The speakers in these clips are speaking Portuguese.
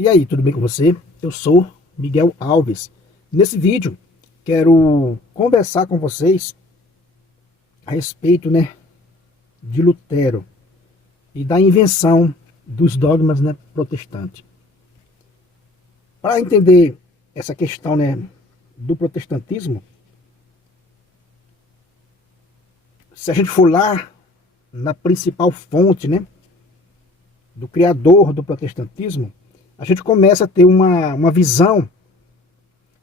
E aí, tudo bem com você? Eu sou Miguel Alves. Nesse vídeo, quero conversar com vocês a respeito, de Lutero e da invenção dos dogmas, protestantes. Para entender essa questão, do protestantismo, se a gente for lá na principal fonte, do criador do protestantismo, a gente começa a ter uma visão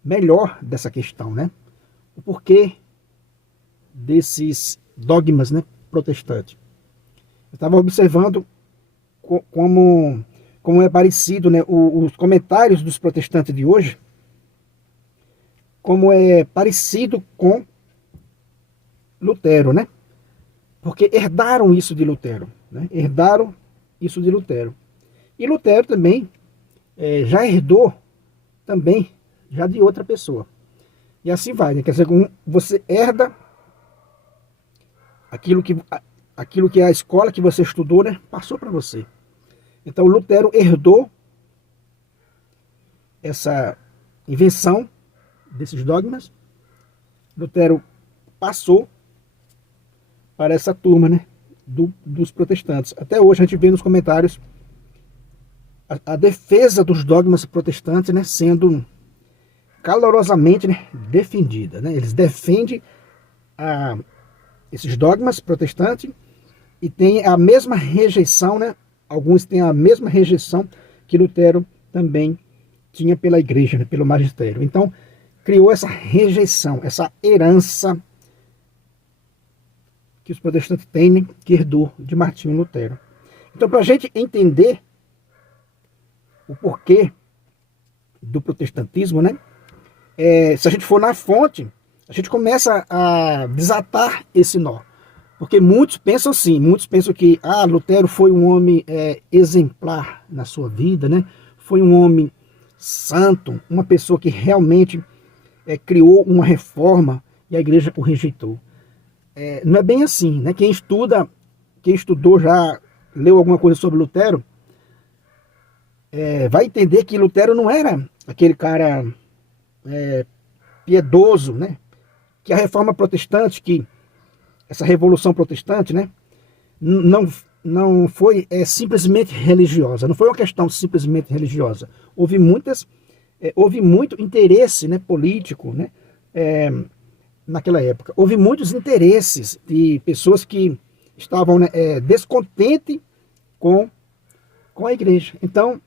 melhor dessa questão, O porquê desses dogmas, protestantes. Eu estava observando como é parecido, os comentários dos protestantes de hoje, como é parecido com Lutero, Porque herdaram isso de Lutero, Herdaram isso de Lutero. E Lutero também já herdou também já de outra pessoa. E assim vai, Quer dizer, você herda aquilo que a escola que você estudou, passou para você. Então Lutero herdou essa invenção desses dogmas. Lutero passou para essa turma, dos protestantes. Até hoje a gente vê nos comentários a defesa dos dogmas protestantes, sendo calorosamente defendida. Eles defendem esses dogmas protestantes e têm a mesma rejeição, alguns têm a mesma rejeição que Lutero também tinha pela igreja, pelo magistério. Então, criou essa rejeição, essa herança que os protestantes têm, que herdou de Martinho Lutero. Então, para a gente entender o porquê do protestantismo, se a gente for na fonte, a gente começa a desatar esse nó. Porque muitos pensam assim, muitos pensam que Lutero foi um homem exemplar na sua vida, Foi um homem santo, uma pessoa que realmente criou uma reforma e a igreja o rejeitou. Não é bem assim, Quem estudou já, leu alguma coisa sobre Lutero, vai entender que Lutero não era aquele cara piedoso, Que a reforma protestante, que essa revolução protestante, não foi simplesmente religiosa, não foi uma questão simplesmente religiosa. Houve muito interesse, político, naquela época. Houve muitos interesses de pessoas que estavam descontentes com a igreja. Então,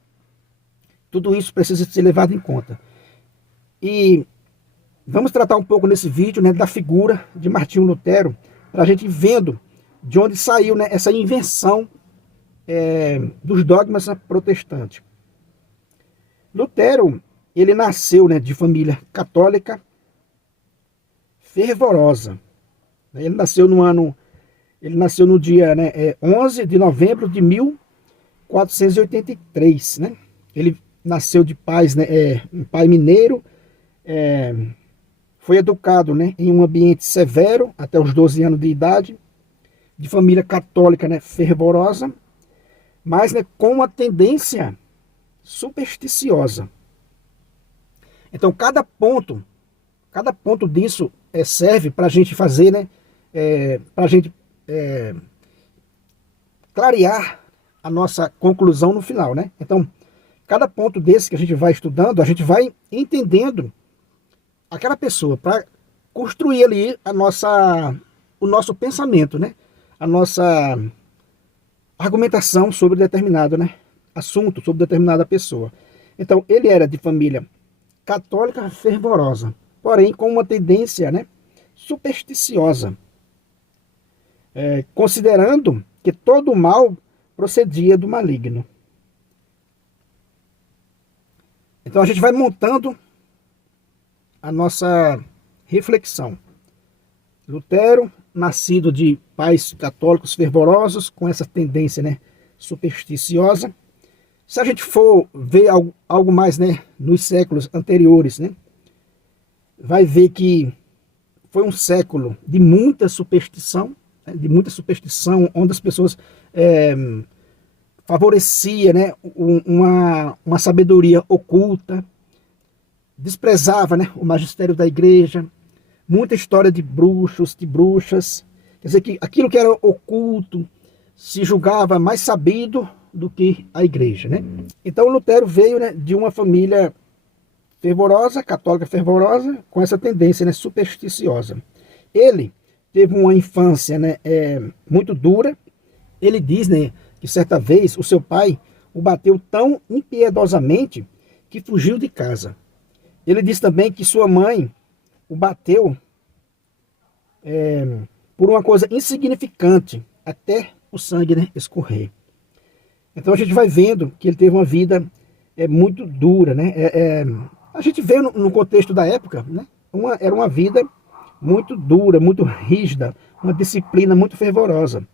tudo isso precisa ser levado em conta. E vamos tratar um pouco nesse vídeo da figura de Martinho Lutero, para a gente ir vendo de onde saiu essa invenção dos dogmas protestantes. Lutero, ele nasceu de família católica fervorosa. Ele nasceu no dia 11 de novembro de 1483. Ele nasceu de pais, um pai mineiro, foi educado em um ambiente severo até os 12 anos de idade, de família católica fervorosa, mas com uma tendência supersticiosa. Então cada ponto disso serve para a gente fazer, para a gente clarear a nossa conclusão no final. Então, cada ponto desse que a gente vai estudando, a gente vai entendendo aquela pessoa, para construir ali o nosso pensamento, a nossa argumentação sobre determinado assunto, sobre determinada pessoa. Então, ele era de família católica fervorosa, porém com uma tendência supersticiosa, considerando que todo o mal procedia do maligno. Então a gente vai montando a nossa reflexão. Lutero, nascido de pais católicos fervorosos, com essa tendência supersticiosa. Se a gente for ver algo mais nos séculos anteriores, vai ver que foi um século de muita superstição, onde as pessoas favorecia, né, uma sabedoria oculta, desprezava, né, o magistério da igreja, muita história de bruxos, de bruxas. Quer dizer que aquilo que era oculto se julgava mais sabido do que a igreja, né? Então Lutero veio, né, de uma família fervorosa, católica fervorosa, com essa tendência, né, supersticiosa. Ele teve uma infância, né, muito dura. Ele diz, né, que certa vez o seu pai o bateu tão impiedosamente que fugiu de casa. Ele diz também que sua mãe o bateu por uma coisa insignificante, até o sangue, né, escorrer. Então a gente vai vendo que ele teve uma vida muito dura, né? A gente vê no contexto da época, né? Era uma vida muito dura, muito rígida, uma disciplina muito fervorosa.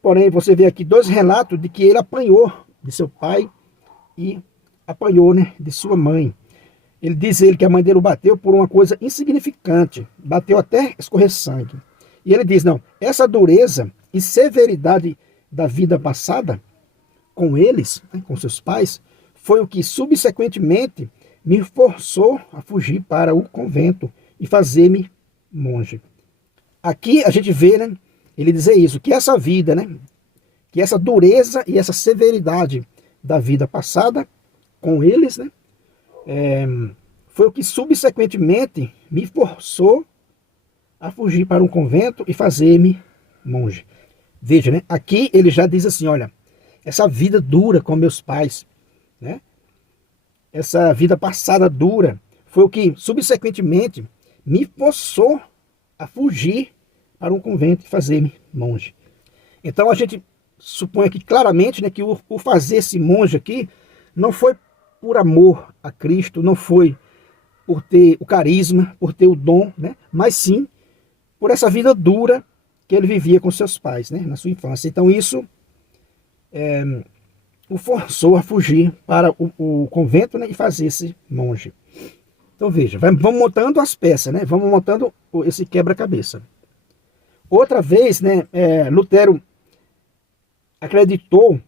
Porém, você vê aqui dois relatos de que ele apanhou de seu pai e apanhou, né, de sua mãe. Ele diz que a mãe dele o bateu por uma coisa insignificante, bateu até escorrer sangue. E ele diz, não, essa dureza e severidade da vida passada com eles, né, com seus pais, foi o que subsequentemente me forçou a fugir para o convento e fazer-me monge. Aqui a gente vê, né, ele dizer isso, que essa vida, né, que essa dureza e essa severidade da vida passada com eles, né, foi o que subsequentemente me forçou a fugir para um convento e fazer-me monge. Veja, né, aqui ele já diz assim, olha, essa vida dura com meus pais, né, essa vida passada dura, foi o que subsequentemente me forçou a fugir para um convento e fazer-me monge. Então a gente supõe aqui claramente, né, que o fazer-se monge aqui não foi por amor a Cristo, não foi por ter o carisma, por ter o dom, né, mas sim por essa vida dura que ele vivia com seus pais, né, na sua infância. Então isso o forçou a fugir para o convento, né, e fazer-se monge. Então veja, vamos montando as peças, né, vamos montando esse quebra-cabeça. Outra vez, né, Lutero acreditou,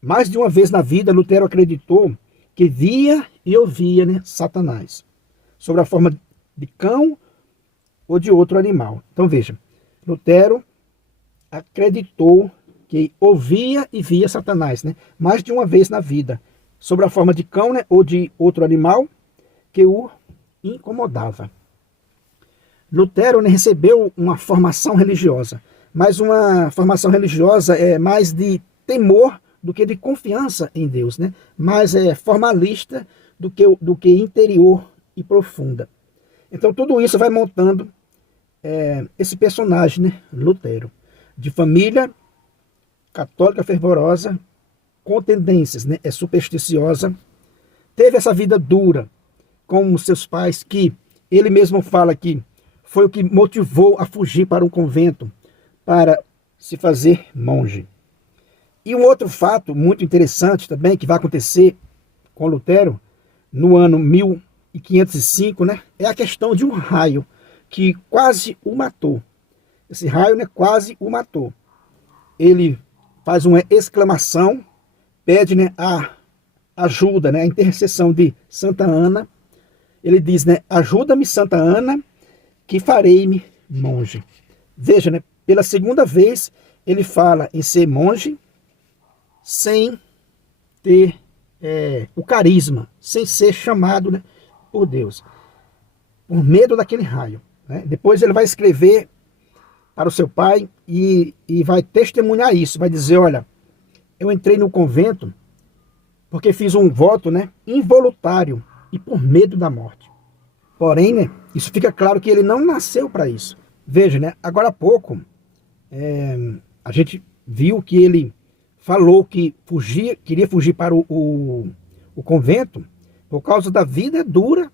mais de uma vez na vida, Lutero acreditou que via e ouvia, né, Satanás, sob a forma de cão ou de outro animal. Então veja, Lutero acreditou que ouvia e via Satanás, né, mais de uma vez na vida, sob a forma de cão, né, ou de outro animal que o incomodava. Lutero, né, recebeu uma formação religiosa, mas uma formação religiosa mais de temor do que de confiança em Deus, né? Mais formalista do que interior e profunda. Então tudo isso vai montando esse personagem, né, Lutero, de família católica fervorosa, com tendências, né, supersticiosa, teve essa vida dura com seus pais, que ele mesmo fala que foi o que motivou a fugir para um convento, para se fazer monge. E um outro fato muito interessante também, que vai acontecer com Lutero, no ano 1505, né, é a questão de um raio que quase o matou. Esse raio, né, quase o matou. Ele faz uma exclamação, pede, né, a ajuda, né, a intercessão de Santa Ana. Ele diz, né, ajuda-me, Santa Ana, que farei-me monge. Veja, né, pela segunda vez ele fala em ser monge sem ter o carisma, sem ser chamado, né, por Deus, por medo daquele raio, né? Depois ele vai escrever para o seu pai e vai testemunhar isso, vai dizer, olha, eu entrei no convento porque fiz um voto, né, involuntário e por medo da morte. Porém, né, isso fica claro que ele não nasceu para isso. Veja, né, agora há pouco a gente viu que ele falou que queria fugir para o convento por causa da vida dura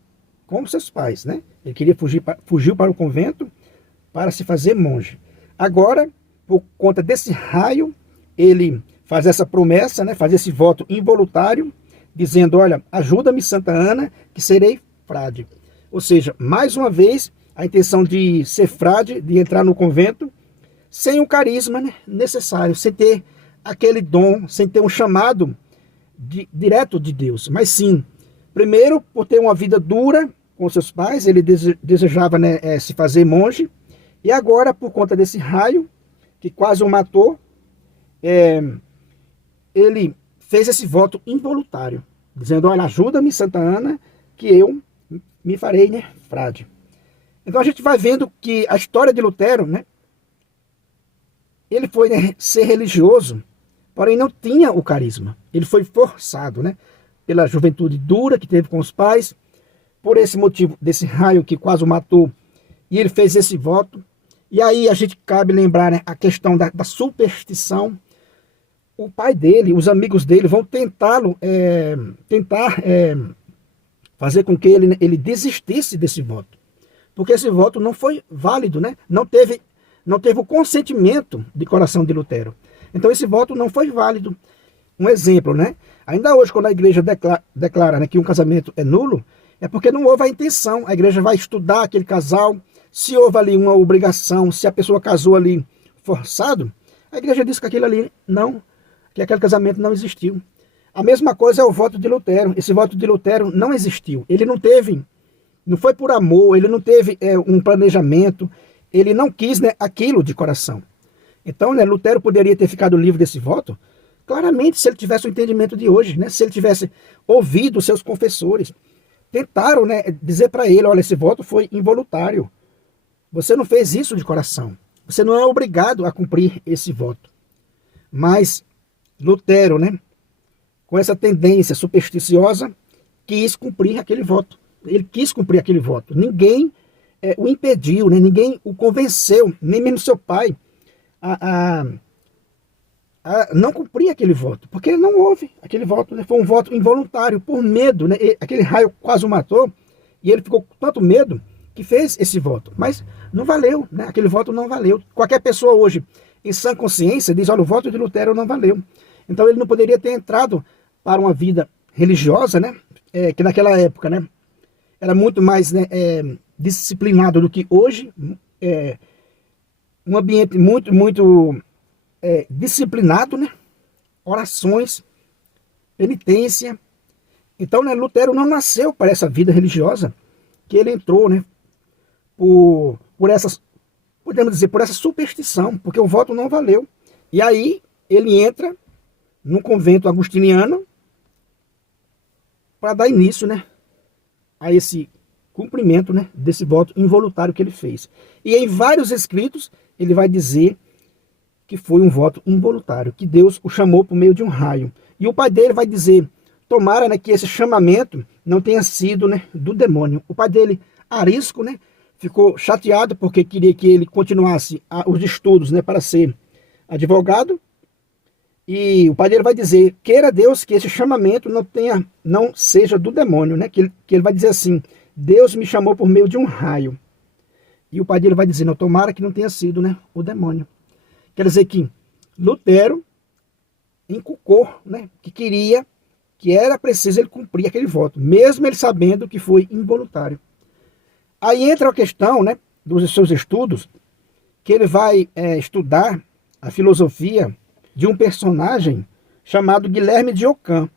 com seus pais, né? Ele queria fugiu para o convento para se fazer monge. Agora, por conta desse raio, ele faz essa promessa, né? Faz esse voto involuntário, dizendo, olha, ajuda-me, Santa Ana, que serei frade. Ou seja, mais uma vez, a intenção de ser frade, de entrar no convento, sem o carisma, né, necessário, sem ter aquele dom, sem ter um chamado direto de Deus, mas sim, primeiro, por ter uma vida dura com seus pais, ele desejava, né, se fazer monge, e agora, por conta desse raio, que quase o matou, ele fez esse voto involuntário, dizendo, olha, ajuda-me, Santa Ana, que eu me farei, né, frade. Então a gente vai vendo que a história de Lutero, né, ele foi, né, ser religioso, porém não tinha o carisma. Ele foi forçado, né, pela juventude dura que teve com os pais, por esse motivo desse raio que quase o matou, e ele fez esse voto. E aí a gente cabe lembrar, né, a questão da superstição. O pai dele, os amigos dele vão tentá-lo, fazer com que ele desistisse desse voto. Porque esse voto não foi válido, né? Não teve o consentimento de coração de Lutero. Então esse voto não foi válido. Um exemplo, né? Ainda hoje, quando a igreja declara, né, que um casamento é nulo, é porque não houve a intenção. A igreja vai estudar aquele casal, se houve ali uma obrigação, se a pessoa casou ali forçado, a igreja diz que aquilo ali não, que aquele casamento não existiu. A mesma coisa é o voto de Lutero. Esse voto de Lutero não existiu. Ele não teve, não foi por amor, ele não teve um planejamento, ele não quis, né, aquilo de coração. Então, né, Lutero poderia ter ficado livre desse voto, claramente, se ele tivesse o entendimento de hoje, né, se ele tivesse ouvido os seus confessores. Tentaram, né, dizer para ele, olha, esse voto foi involuntário. Você não fez isso de coração. Você não é obrigado a cumprir esse voto. Mas Lutero, né, com essa tendência supersticiosa, quis cumprir aquele voto. Ele quis cumprir aquele voto. Ninguém o impediu, né, ninguém o convenceu, nem mesmo seu pai, a não cumprir aquele voto. Porque não houve aquele voto, né, foi um voto involuntário, por medo. Né, aquele raio quase o matou, e ele ficou com tanto medo que fez esse voto. Mas não valeu, né, aquele voto não valeu. Qualquer pessoa hoje, em sã consciência, diz, olha, o voto de Lutero não valeu. Então ele não poderia ter entrado para uma vida religiosa, né, que naquela época, né, era muito mais, né, disciplinado do que hoje, um ambiente muito disciplinado, né, orações, penitência. Então, né, Lutero não nasceu para essa vida religiosa que ele entrou, né, por essas, podemos dizer, por essa superstição, porque o voto não valeu. E aí ele entra num convento agustiniano para dar início, né, a esse cumprimento, né, desse voto involuntário que ele fez. E em vários escritos ele vai dizer que foi um voto involuntário, que Deus o chamou por meio de um raio. E o pai dele vai dizer, tomara, né, que esse chamamento não tenha sido, né, do demônio. O pai dele, Arisco, né, ficou chateado porque queria que ele continuasse os estudos, né, para ser advogado. E o pai dele vai dizer, queira Deus que esse chamamento não seja do demônio, né? Que ele vai dizer assim, Deus me chamou por meio de um raio. E o pai dele vai dizer, não, tomara que não tenha sido, né, o demônio. Quer dizer que Lutero inculcou, né, que era preciso ele cumprir aquele voto, mesmo ele sabendo que foi involuntário. Aí entra a questão, né, dos seus estudos, que ele vai estudar a filosofia de um personagem chamado Guilherme de Ockham.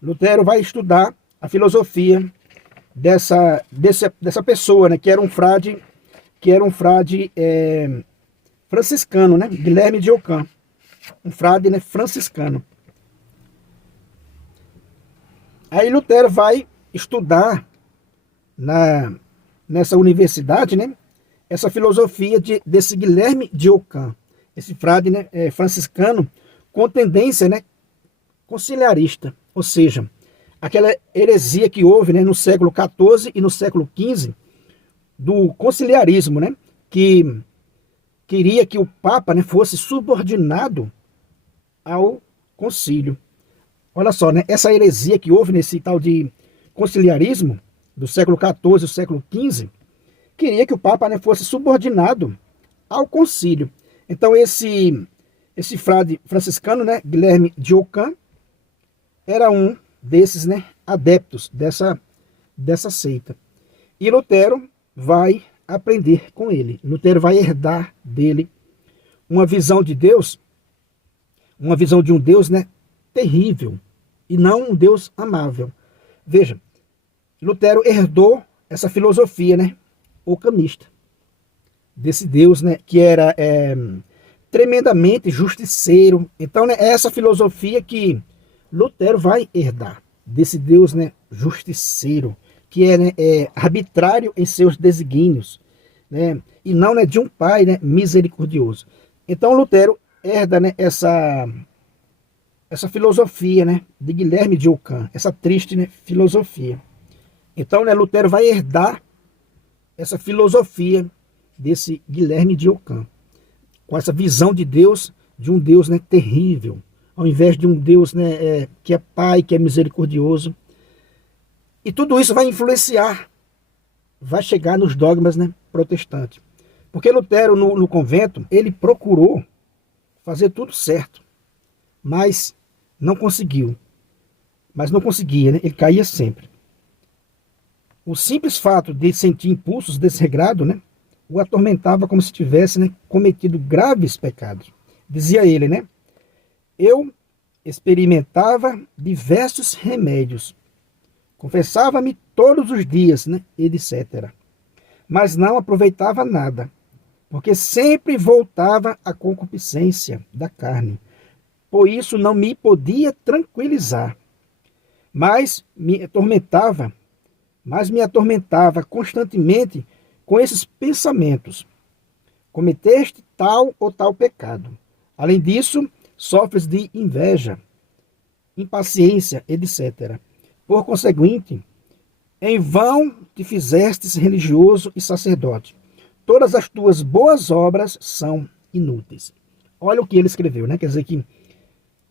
Lutero vai estudar a filosofia dessa pessoa, né, que era um frade franciscano, né, Guilherme de Ockham, um frade, né, franciscano. Aí Lutero vai estudar nessa universidade, né, essa filosofia desse Guilherme de Ockham, esse frade, né, franciscano, com tendência, né, conciliarista, ou seja, aquela heresia que houve, né, no século XIV e no século XV, do conciliarismo, né, que queria que o Papa, né, fosse subordinado ao concílio. Olha só, né, essa heresia que houve nesse tal de conciliarismo, do século XIV e século XV, queria que o Papa, né, fosse subordinado ao concílio. Então esse frade franciscano, né, Guilherme de Ockham, era um desses, né, adeptos dessa seita. E Lutero vai aprender com ele. Lutero vai herdar dele uma visão de Deus uma visão de um Deus, né, terrível, e não um Deus amável. Veja, Lutero herdou essa filosofia, né, ocamista, desse Deus, né, que era tremendamente justiceiro. Então, né, é essa filosofia que Lutero vai herdar, desse Deus, né, justiceiro, que é, né, arbitrário em seus desígnios, né, e não, né, de um pai, né, misericordioso. Então Lutero herda, né, essa filosofia, né, de Guilherme de Ockham, essa triste, né, filosofia. Então, né, Lutero vai herdar essa filosofia desse Guilherme de Ockham, com essa visão de Deus, de um Deus, né, terrível, ao invés de um Deus, né, que é pai, que é misericordioso. E tudo isso vai influenciar, vai chegar nos dogmas, né, protestantes. Porque Lutero, no convento, ele procurou fazer tudo certo, mas não conseguiu. Mas não conseguia, né? Ele caía sempre. O simples fato de sentir impulsos desregrados, né, o atormentava como se tivesse, né, cometido graves pecados. Dizia ele, né? Eu experimentava diversos remédios, confessava-me todos os dias, né, etc. Mas não aproveitava nada, porque sempre voltava à concupiscência da carne. Por isso não me podia tranquilizar, mas me atormentava constantemente com esses pensamentos. Cometeste tal ou tal pecado. Além disso, sofres de inveja, impaciência, etc. Por conseguinte, em vão te fizestes religioso e sacerdote. Todas as tuas boas obras são inúteis. Olha o que ele escreveu, né? Quer dizer que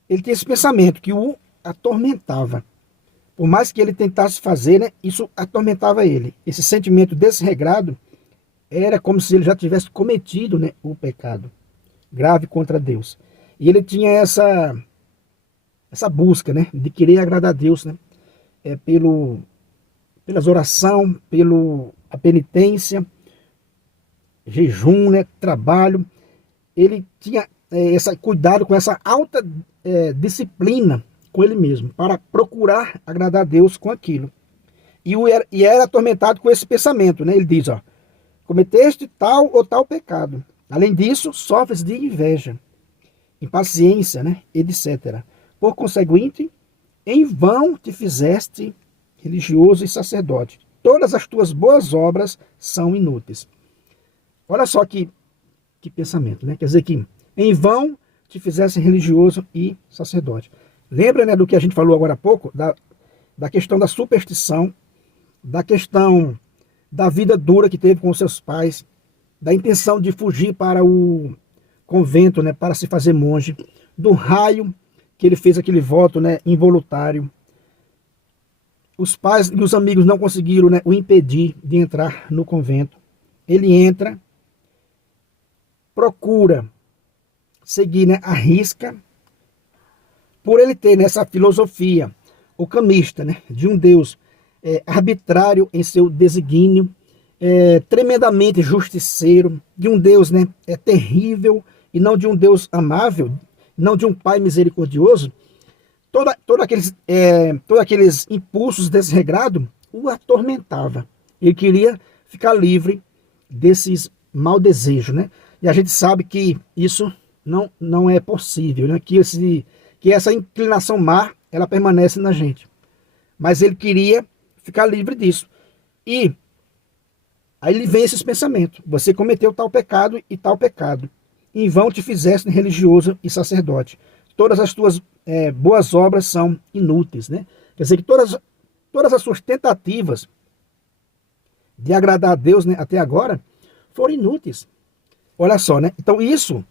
ele tinha esse pensamento que o atormentava. Por mais que ele tentasse fazer, né, isso atormentava ele. Esse sentimento desregrado era como se ele já tivesse cometido, né, o pecado grave contra Deus. E ele tinha essa busca, né, de querer agradar a Deus, né, pelas orações, a penitência, jejum, né, trabalho. Ele tinha esse cuidado com essa alta disciplina com ele mesmo, para procurar agradar a Deus com aquilo. E era atormentado com esse pensamento, né? Ele diz, ó, cometeste tal ou tal pecado. Além disso, sofres de inveja, impaciência, né, etc. Por conseguinte, em vão te fizeste religioso e sacerdote. Todas as tuas boas obras são inúteis. Olha só que pensamento, né? Quer dizer que em vão te fizesse religioso e sacerdote. Lembra, né, do que a gente falou agora há pouco, da questão da superstição, da questão da vida dura que teve com seus pais, da intenção de fugir para o convento, né, para se fazer monge, do raio que ele fez aquele voto, né, involuntário. Os pais e os amigos não conseguiram, né, o impedir de entrar no convento. Ele entra, procura seguir, né, a risca, por ele ter nessa filosofia ocamista, né, de um Deus arbitrário em seu desígnio, tremendamente justiceiro, de um Deus, né, terrível, e não de um Deus amável, não de um Pai misericordioso. Todos aqueles impulsos desregrados o atormentava. Ele queria ficar livre desses mau desejos, né? E a gente sabe que isso não é possível, né? Que essa inclinação má, ela permanece na gente. Mas ele queria ficar livre disso. E aí ele vem esses pensamentos. Você cometeu tal pecado e tal pecado. Em vão te fizeste religioso e sacerdote. Todas as tuas boas obras são inúteis, né? Quer dizer que todas as suas tentativas de agradar a Deus, né, até agora foram inúteis. Olha só, né? Então isso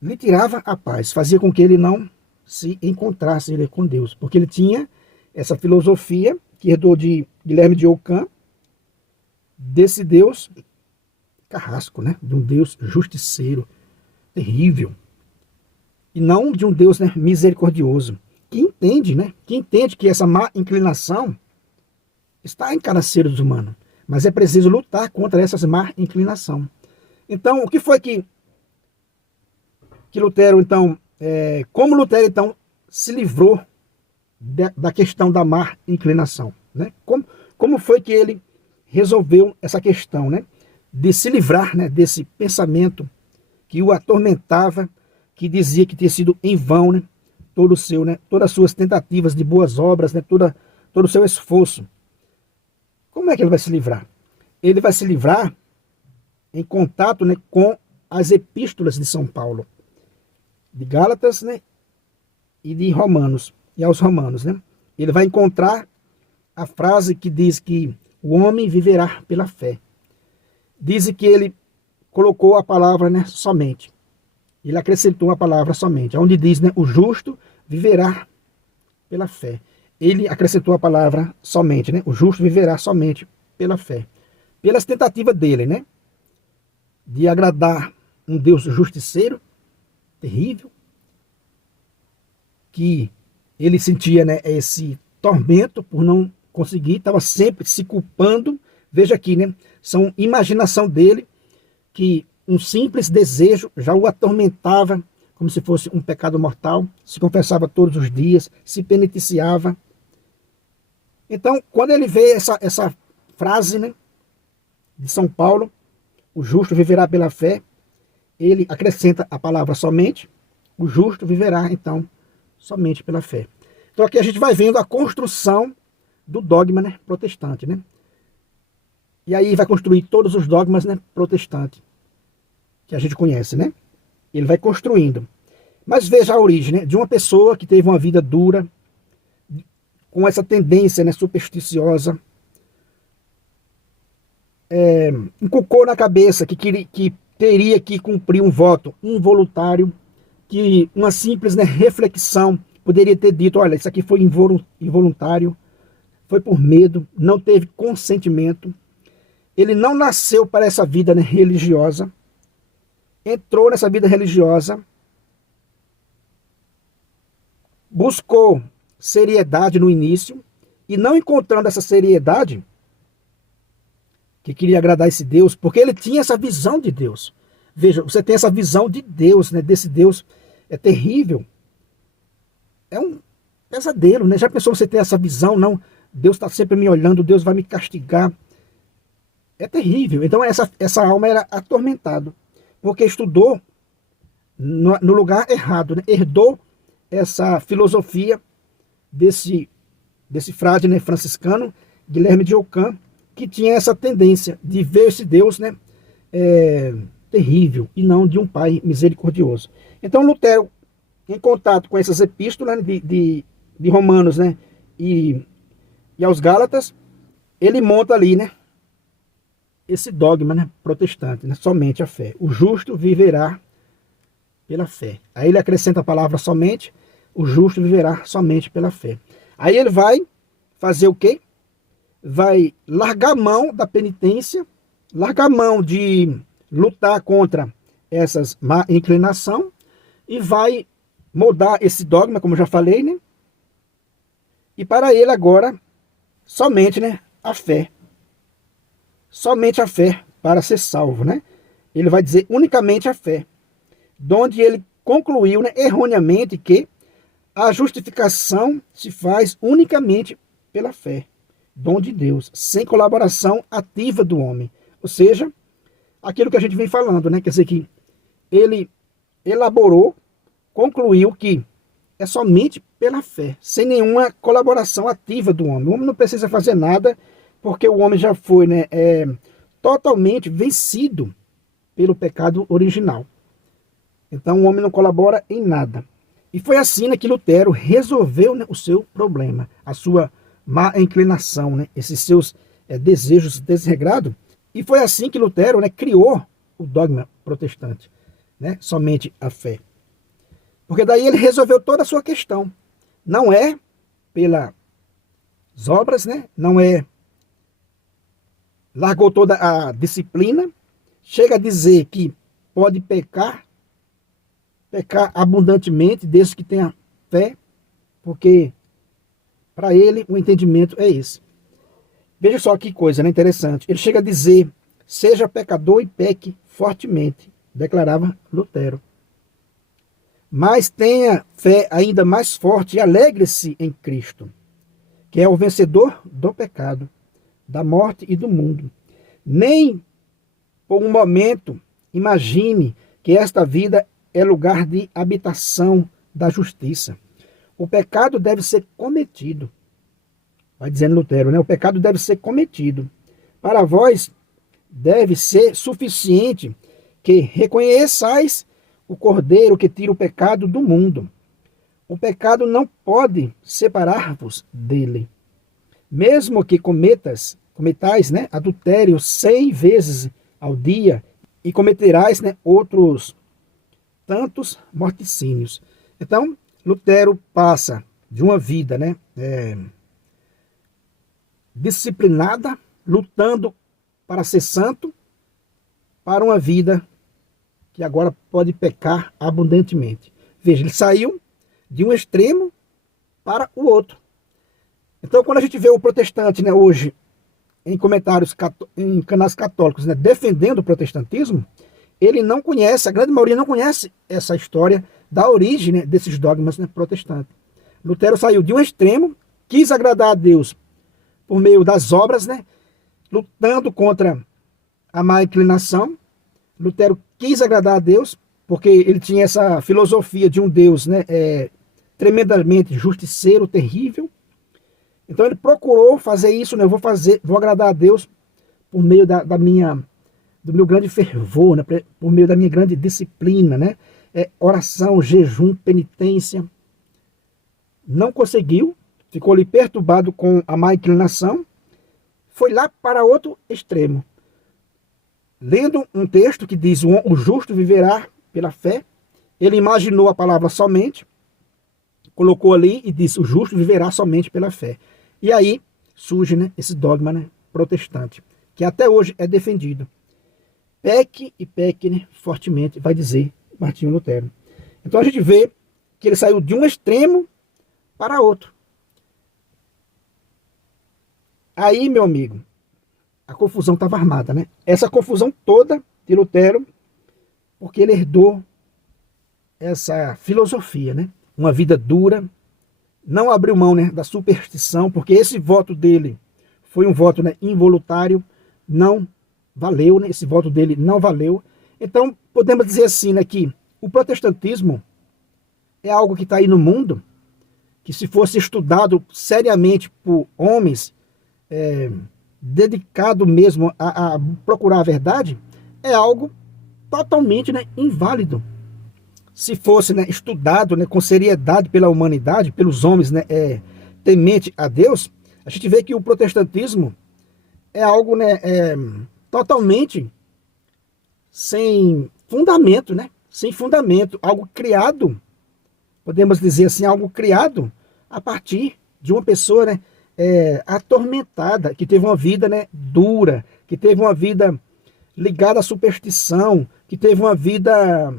lhe tirava a paz, fazia com que ele não se encontrasse com Deus, porque ele tinha essa filosofia que herdou de Guilherme de Ockham, desse Deus carrasco, né? De um Deus justiceiro, terrível, e não de um Deus, né, misericordioso, que entende, né? Que entende que essa má inclinação está em cada ser humano, mas é preciso lutar contra essas má inclinação. Então, o que foi que Lutero, então, como Lutero, então, se livrou da questão da má inclinação, né? Como foi que ele resolveu essa questão, né? De se livrar, né, desse pensamento que o atormentava, que dizia que tinha sido em vão, né, todas as suas tentativas de boas obras, né, todo o seu esforço. Como é que ele vai se livrar? Ele vai se livrar em contato, né, com as epístolas de São Paulo, de Gálatas, né, e de Romanos, e aos Romanos, né? Ele vai encontrar a frase que diz que o homem viverá pela fé. Diz que ele colocou a palavra, né, somente. Ele acrescentou a palavra somente, onde diz, né, o justo viverá pela fé. Ele acrescentou a palavra somente, né? O justo viverá somente pela fé. Pelas tentativas dele, né? De agradar um Deus justiceiro, terrível, que ele sentia, né, esse tormento por não conseguir, estava sempre se culpando. Veja aqui, né? São imaginação dele, que um simples desejo já o atormentava, como se fosse um pecado mortal, se confessava todos os dias, se penitenciava. Então, quando ele vê essa frase, né, de São Paulo, o justo viverá pela fé, ele acrescenta a palavra somente, o justo viverá, então, somente pela fé. Então aqui a gente vai vendo a construção do dogma, né, protestante, né? E aí vai construir todos os dogmas, né, protestantes, que a gente conhece, né? Ele vai construindo. Mas veja a origem, né, de uma pessoa que teve uma vida dura, com essa tendência, né, supersticiosa, inculcou na cabeça que teria que cumprir um voto involuntário, que uma simples, né, reflexão poderia ter dito, olha, isso aqui foi involuntário, foi por medo, não teve consentimento. Ele não nasceu para essa vida, né, religiosa, entrou nessa vida religiosa, buscou seriedade no início, e não encontrando essa seriedade, que queria agradar esse Deus, porque ele tinha essa visão de Deus. Veja, você tem essa visão de Deus, né? Desse Deus é terrível. É um pesadelo, né? Já pensou você ter essa visão? Não, Deus está sempre me olhando, Deus vai me castigar. É terrível. Então essa alma era atormentada, porque estudou no lugar errado, né? Herdou essa filosofia desse frade, né, franciscano, Guilherme de Ockham, que tinha essa tendência de ver esse Deus, né, terrível, e não de um Pai misericordioso. Então Lutero, em contato com essas epístolas, né, de Romanos, né, e aos Gálatas, ele monta ali, né, esse dogma, né, protestante, né, somente a fé. O justo viverá pela fé. Aí ele acrescenta a palavra somente, o justo viverá somente pela fé. Aí ele vai fazer o quê? Vai largar a mão da penitência, largar a mão de lutar contra essas má inclinação, e vai mudar esse dogma, como eu já falei, né? E para ele agora, somente, né, a fé. Somente a fé para ser salvo, né? Ele vai dizer unicamente a fé. Donde ele concluiu, né, erroneamente, que a justificação se faz unicamente pela fé, dom de Deus, sem colaboração ativa do homem. Ou seja, aquilo que a gente vem falando, né? Quer dizer que ele elaborou, concluiu que é somente pela fé, sem nenhuma colaboração ativa do homem. O homem não precisa fazer nada, porque o homem já foi, né, totalmente vencido pelo pecado original. Então o homem não colabora em nada. E foi assim, né, que Lutero resolveu, né, o seu problema, a sua má inclinação, né, esses seus desejos desregrados. E foi assim que Lutero, né, criou o dogma protestante, né, somente a fé. Porque daí ele resolveu toda a sua questão. Não é pelas obras, né, não é... Largou toda a disciplina, chega a dizer que pode pecar abundantemente, desde que tenha fé, porque para ele o entendimento é esse. Veja só que coisa, né, interessante. Ele chega a dizer, seja pecador e peque fortemente, declarava Lutero. mas tenha fé ainda mais forte e alegre-se em Cristo, que é o vencedor do pecado, da morte e do mundo. Nem por um momento imagine que esta vida é lugar de habitação da justiça. O pecado deve ser cometido. Vai dizendo Lutero, né? O pecado deve ser cometido. Para vós deve ser suficiente que reconheçais o Cordeiro que tira o pecado do mundo. O pecado não pode separar-vos dele. Mesmo que cometais, né, adultério 100 vezes ao dia e cometerás, né, outros tantos morticínios. Então, Lutero passa de uma vida, né, disciplinada, lutando para ser santo, para uma vida que agora pode pecar abundantemente. Veja, ele saiu de um extremo para o outro. Então, quando a gente vê o protestante, né, hoje, em comentários, em canais católicos, né, defendendo o protestantismo, ele não conhece, a grande maioria não conhece essa história da origem, né, desses dogmas, né, protestantes. Lutero saiu de um extremo, quis agradar a Deus por meio das obras, né, lutando contra a má inclinação. Lutero quis agradar a Deus, porque ele tinha essa filosofia de um Deus, né, tremendamente justiceiro, terrível. Então ele procurou fazer isso, né, vou agradar a Deus por meio do meu grande fervor, né, por meio da minha grande disciplina, né, oração, jejum, penitência. Não conseguiu, ficou ali perturbado com a má inclinação, foi lá para outro extremo. Lendo um texto que diz: o justo viverá pela fé, ele imaginou a palavra somente, colocou ali e disse: o justo viverá somente pela fé. E aí surge, né, esse dogma, né, protestante, que até hoje é defendido. Peque e peque, né, fortemente, vai dizer Martinho Lutero. Então a gente vê que ele saiu de um extremo para outro. Aí, meu amigo, a confusão estava armada, né? Essa confusão toda de Lutero, porque ele herdou essa filosofia, né? Uma vida dura, não abriu mão, né, da superstição, porque esse voto dele foi um voto, né, involuntário, não valeu, né? Esse voto dele não valeu. Então, podemos dizer assim, né, que o protestantismo é algo que está aí no mundo, que se fosse estudado seriamente por homens, dedicado mesmo a procurar a verdade, é algo totalmente, né, inválido. Se fosse, né, estudado, né, com seriedade pela humanidade, pelos homens, né, temente a Deus, a gente vê que o protestantismo é algo, né, totalmente sem fundamento, né, sem fundamento, algo criado, podemos dizer assim, algo criado a partir de uma pessoa, né, atormentada, que teve uma vida, né, dura, que teve uma vida ligada à superstição, que teve uma vida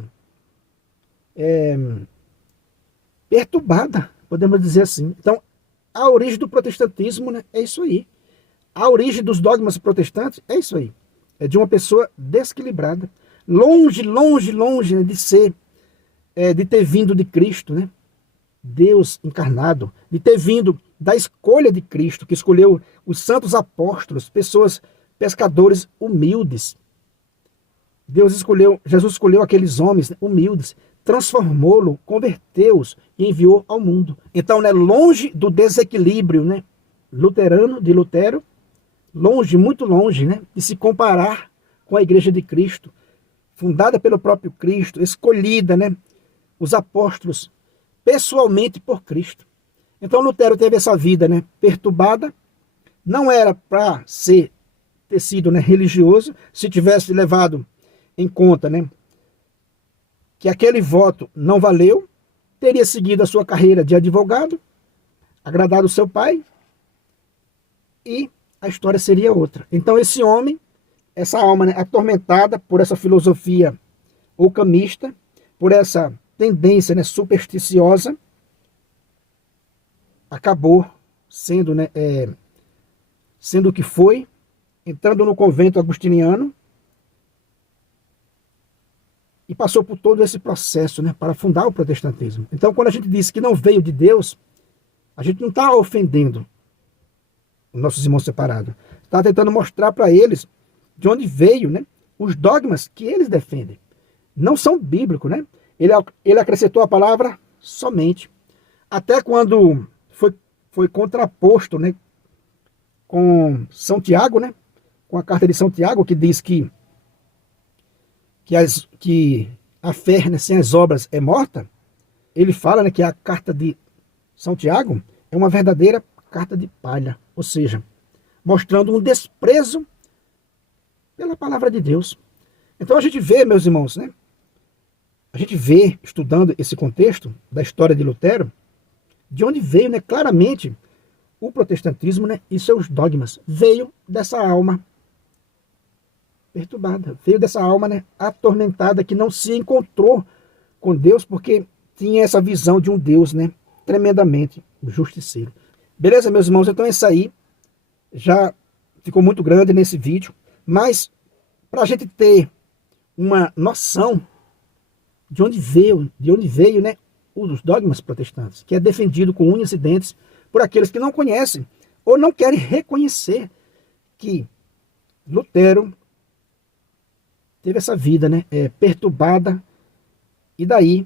perturbada, podemos dizer assim. Então, a origem do protestantismo, né, é isso aí. A origem dos dogmas protestantes é isso aí. É de uma pessoa desequilibrada, longe, longe, longe, né, de ser, de ter vindo de Cristo, né? Deus encarnado, de ter vindo da escolha de Cristo, que escolheu os santos apóstolos, pessoas, pescadores humildes. Jesus escolheu aqueles homens, né, humildes, transformou-lo, converteu-os e enviou ao mundo. Então, né, longe do desequilíbrio, né, luterano, de Lutero, longe, muito longe, né, de se comparar com a Igreja de Cristo, fundada pelo próprio Cristo, escolhida, né, os apóstolos, pessoalmente por Cristo. Então Lutero teve essa vida, né, perturbada, não era para ter sido, né, religioso, se tivesse levado em conta, né, que aquele voto não valeu, teria seguido a sua carreira de advogado, agradado seu pai, e a história seria outra. Então esse homem, essa alma, né, atormentada por essa filosofia ocamista, por essa tendência, né, supersticiosa, acabou sendo, né, sendo o que foi, entrando no convento agustiniano, e passou por todo esse processo, né, para fundar o protestantismo. Então, quando a gente diz que não veio de Deus, a gente não está ofendendo os nossos irmãos separados. Está tentando mostrar para eles de onde veio, né, os dogmas que eles defendem. Não são bíblicos, né? Ele acrescentou a palavra somente. Até quando foi contraposto, né, com São Tiago, né, com a carta de São Tiago, que diz que a fé, né, sem as obras é morta. Ele fala, né, que a carta de São Tiago é uma verdadeira carta de palha, ou seja, mostrando um desprezo pela palavra de Deus. Então a gente vê, meus irmãos, né, a gente vê, estudando esse contexto da história de Lutero, de onde veio, né, claramente o protestantismo, né, e seus dogmas. Veio dessa alma perturbada, veio dessa alma, né, atormentada, que não se encontrou com Deus, porque tinha essa visão de um Deus, né, tremendamente justiceiro. Beleza, meus irmãos? Então isso aí já ficou muito grande nesse vídeo, mas para a gente ter uma noção de onde veio, né, os dogmas protestantes, que é defendido com unhas e dentes por aqueles que não conhecem ou não querem reconhecer que Lutero teve essa vida, né, perturbada, e daí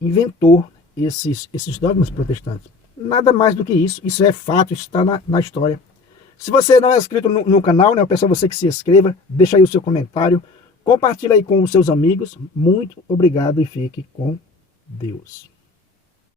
inventou esses dogmas protestantes. Nada mais do que isso. Isso é fato, isso está na história. Se você não é inscrito no canal, né, eu peço a você que se inscreva, deixa aí o seu comentário, compartilha aí com os seus amigos. Muito obrigado e fique com Deus.